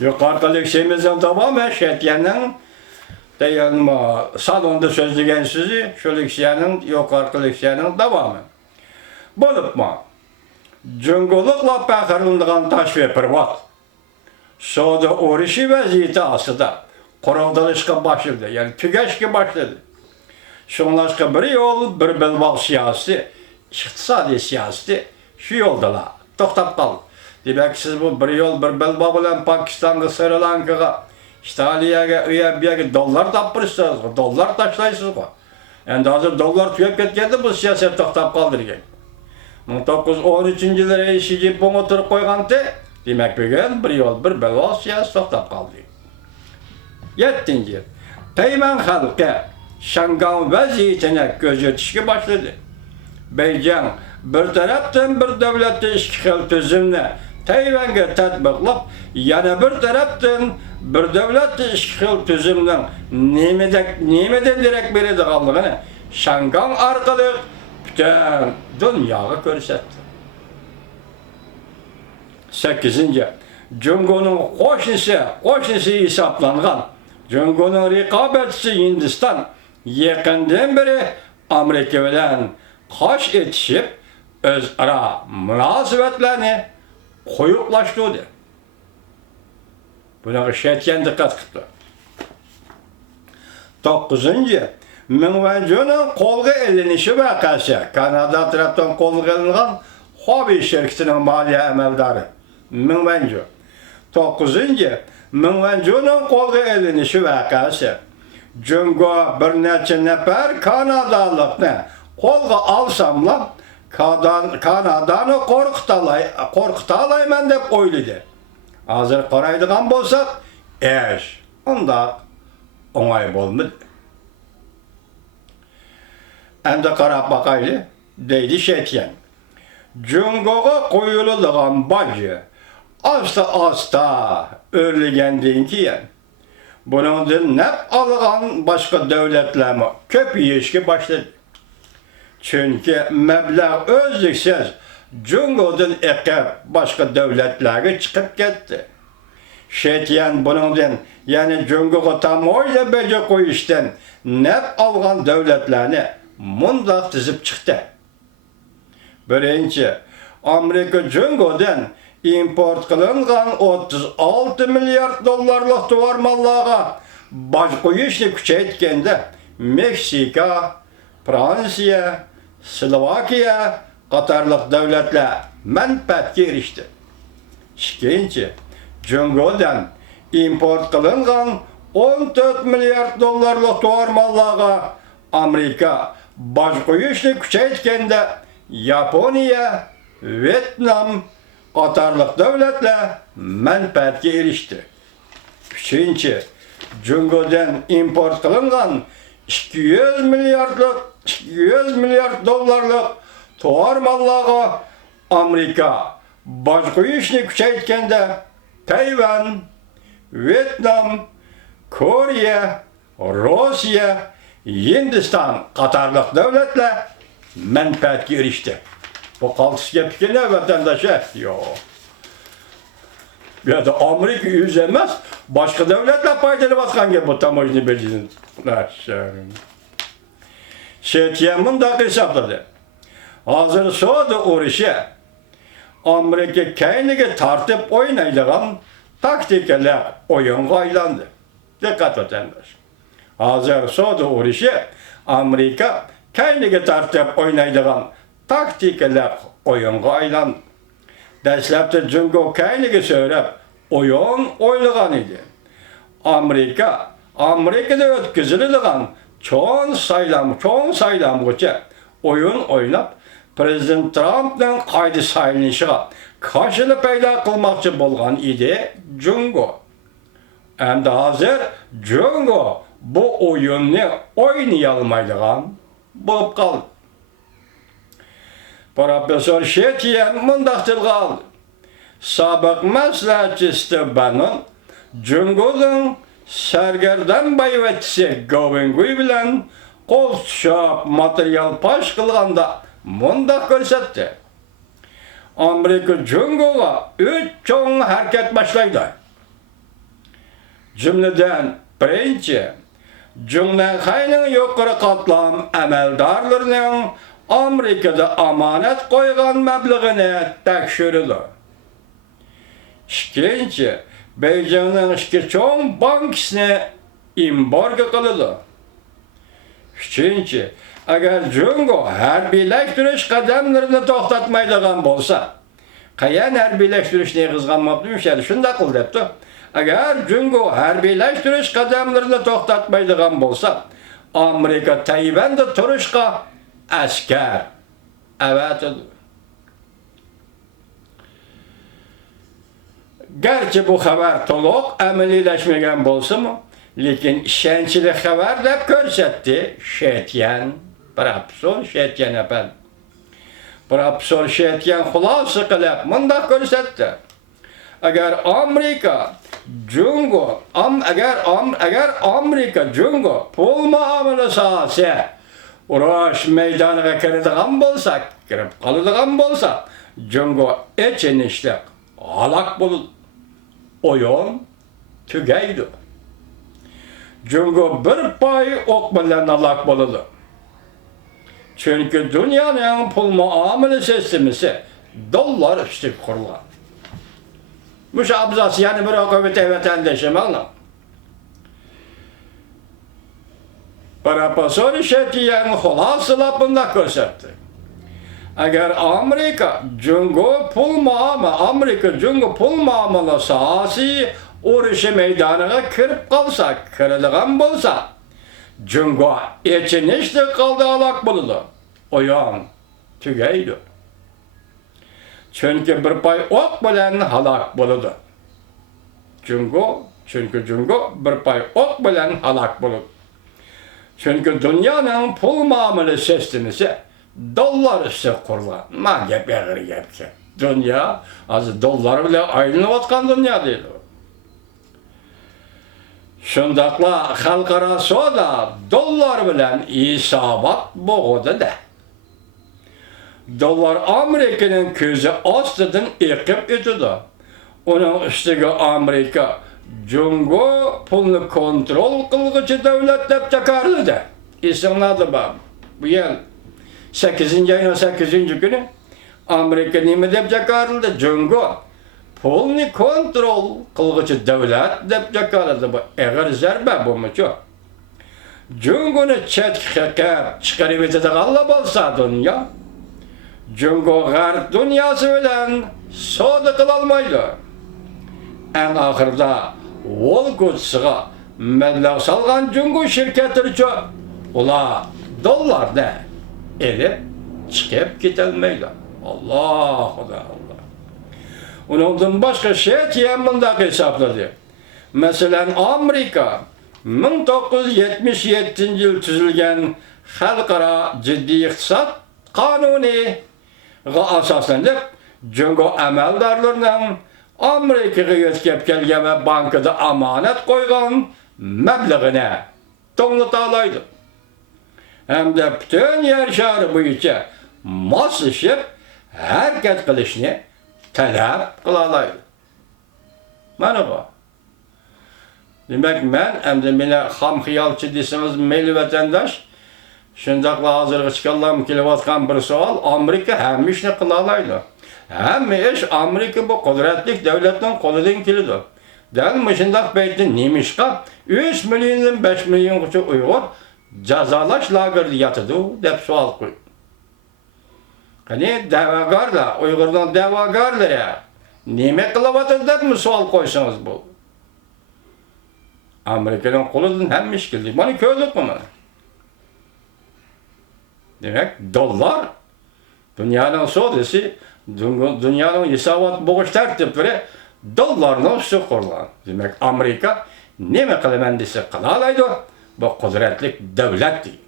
Yukarıdaki şeyimizden tamamen Şetiye'nin deyanma salonda sözlügen sizi şu liksiyenin yukarıdaki liksiyenin devamı. Bolup mu? Cüngolukla pəkırıldığın taş ve pırvat. Soğuda uğraşı vaziyeti asıda. Kuraldalışka başladı. Yani tügeşki başladı. Şunlaşka bir yol, bir belbal siyasi, iktisadi siyasi şu yoldalar. Toktap kaldı. Demek siz bu bir yol, bir belbal bilen Pakistan'a, Sri Lanka'ya, İtalya'ya, üye dolar tapırırsınız, dolar taşlaysınız. Yani hazır dolar tüyep ketkendi bu siyaset toktap kaldırgen. 1913 yılları Xi Jinping oturup koygandı. Demek bugün bir yol, bir belbal siyasi toktap kaldı. 7. Tayvan halkı Şangan vaziyetine gözetişki başladı. Beycan bir taraftan bir devleti işgal tüzümle Tayvan'a tatbiklap, yana bir taraftan bir devleti işgal tüzümle nimeden direkt beredi kaldığını Şangan arkalı bütün dünyaya görsetti. 8. Cungo'nun koşnisi hesaplangan Cungo'nun rekabetçisi Hindistan yakından beri Amerika bilen kaş etişip özara münasebetlerini koyuklaştırdı. Buna Şetiyen dikkat kıttı. 9. Mingwenju'nun kolga elinişi vakası Kanada taraftan kolga elingan Hobi şirketinin maliye emeldarı Mingwenju. 9. Mingwenju'nun kolga elinişi vakası Cungo bir neçe nefer Kanadalıkını kolga alsamla Kanada'nı korkutalayman dep oyladı. Hazır qaraydigan bolsak, onda oңay bolmadı. Endi qarap bakaylı, deydi Şetiyen. Cungo'ga koyululgan bacı asta örlegendin kiyen. Bunun nep algan başka devletlerime köp yiyişki başladı. Çünkü meblağ özlüksiz Cungo'dan ekip başka devletlerine çıkıp gitti. Şetiyen bunun yani Cungo'ga tamoyla bece koyuştan nep algan devletlerini mundaq dizip çıktı. Birinci, Amerika Cungo'dan import kılıngan 36 milyar dolarlık tuvar mallığa baş koyuşunu küçeytkende Meksika, Fransa, Slovakya Katarlık devletler menfaatke erişti. İkinci, Cungo'dan import kılıngan 14 milyar dolarlık tuvar mallığa Amerika baş koyuşunu küçeytkende Japonya, Vietnam Katarlık devletler menfaatke erişti. Üçüncü, Cungo'dan import kılıngan 200 milyar dolarlık tuvar mallığa Amerika baş koyuşunu küçeytkende Tayvan, Vietnam, Kore, Rusya, Hindistan Katarlık devletler menfaatke erişti. Bu kaltısı yapıken ne vatandaşa? Yok. Ya da Amerika yüzemez, başka devletler paydalı baskan gibi bu tamamını belirtin. Şetiyen da hesapladı. Hazır soğudu uğraşı, Amerika kendine tartıp oynayacağın taktikeler oyun aylandı. Dikkat vatandaş. Hazır soğudu uğraşı, Amerika kendine tartıp oynayacağın taktikeler oyun aylandı. Dəslapda Cungo kendine söylep oyun oynagan idi. Amerika'da ötküzülüdügan çoğun saylamgıça oyun oynap Prezident Trump'ın kaydı sayılışıga karşılığı payda kılmakçı bolgan idi Cungo. Hem de hazır Cungo bu oyunu oynayalmaydıgan bulup kaldı. Profesör Şetiyen mundaq tilga aldı. Sabık məsləhətçisi Bannon, Cungo'nun sərgərdən bayvetçisi Govengui bilen qol tutuşup material paş kılganda mundaq görsətdi. Amerika Cungo'ga 3 çoğun hareket başlaydı. Cümleden birinci, Cumhurbaşkanının yukarı katlam əməldarlarının Amerikada amanet koygan məbləğini tekşürülü. İkinci, Beijing'in iki çoğun bankisini embargo kılılı. Üçüncü, eğer Cungo hərbiləşdiriş qədəmlərini toxtatmaydıgan bolsa, qayan hərbiləşdirişini qızğanmabdı müşəli, şunda qıl depti. Eğer Cungo hərbiləşdiriş qədəmlərini toxtatmaydıgan bolsa, Amerika Tayvan'da turuşqa asker evet edir. Gerçi bu haber toluq əməliləşməyən bolsa mı? Lekin işençili haber de görsetti. Şetyen, Profesör Şetyen efendim. Profesör Şetyen xulası qilib mundaq görsetti. Eğer Amerika Cungo, eğer Amerika Cungo pul muamelesi alsa, uğraş meydanına kiradigan bolsa, kirib qaladigan bolsa, Cungo echenişlik halak bulur. Oyun tügeydi. Cungo bir pay ok bilen halak bulur. Çünkü dünyanın pul muamele sistemisi dolar üstü kurulan. Müşabzası yani bir hükümete vatandaşım anlam. Profesör Şetiyen hulasıyla bunda gösterdi. Eğer Amerika Cungo pul muamelesi asi uğraşı meydanına kirip kalsa, kırılgan bolsa, Cungo içinişte kaldı alak buldu. Oyan tügeydi. Çünkü bir pay ok bilen halak buldu. Çünkü Cungo bir pay ok bilen halak buldu. Çünkü dünyanın pul muamele sistemisi dolar üstü kurulan. Ma gep eğer gepke. Dünya az dolar bile ayrılavatkan dünya değil. Şundakla halkara soda dolar bilen isabat boğudu da. Dolar Amerika'nın közü astıdan ekip ötüdü. Onun üstüge Amerika Cungo pulunu kontrol kılgıcı devlet dep çakarlıdı. İsimladı bak. Bu yıl 8. ayın 8. günü Amerika nime dep çakarlıdı? Cungo pulunu kontrol kılgıcı devlet dep çakarlıdı. Bu eğer zerbe bu mu çok? Cungo'nu çetkikep çıkarıvete de kalla bolsa dünya. Cungo garip dünyası bilen soda kılalmaydı. En ahırda ol kutsıga meblağ salgan Cungo şirketleri çok ula dolarda edip çıkıp gitilmeydi. Allah. Ondan başka şey diyeminde hesapladı. Mesela Amerika 1977 yıl tüzülgen halkara ciddi iktisat kanuni asaslanıp Cungo əməldarlarının Amerika'ya yetkep kelgen ve bankada amanet koygan məbləğine toğnutalaydı. Hem de bütün yer şarı boyunca maslaşıp hareket kılışını talep kılalaydı. Mana bu. Demek men hem de bana ham xiyalçı deseniz meyli vatandaş şundakla hazırga çıkallam kilovatkan bir sual Amerika hem işini kılalaydı. Hem iş Amerika bu kudretlik devletten koludan kilidir. Değil mi? Şundak beytin nemişka 3 milyondan 5 milyon kuşu Uygur cezalaş lagırdı yatıdı dep sual koy. Hani devagarla, Uygur'dan devagarla ya. Nime kılavatır dep mi sual koysanız bu? Amerika'dan koludan hem iş kildi. Bana köylük mü? Demek dolar dünyanın sodası, dünyanın hesabat boğuş tertipleri dolarla üstü kurulan. Demek Amerika neme kılamendisi kılalaydı, bu kudretlik devlet değil.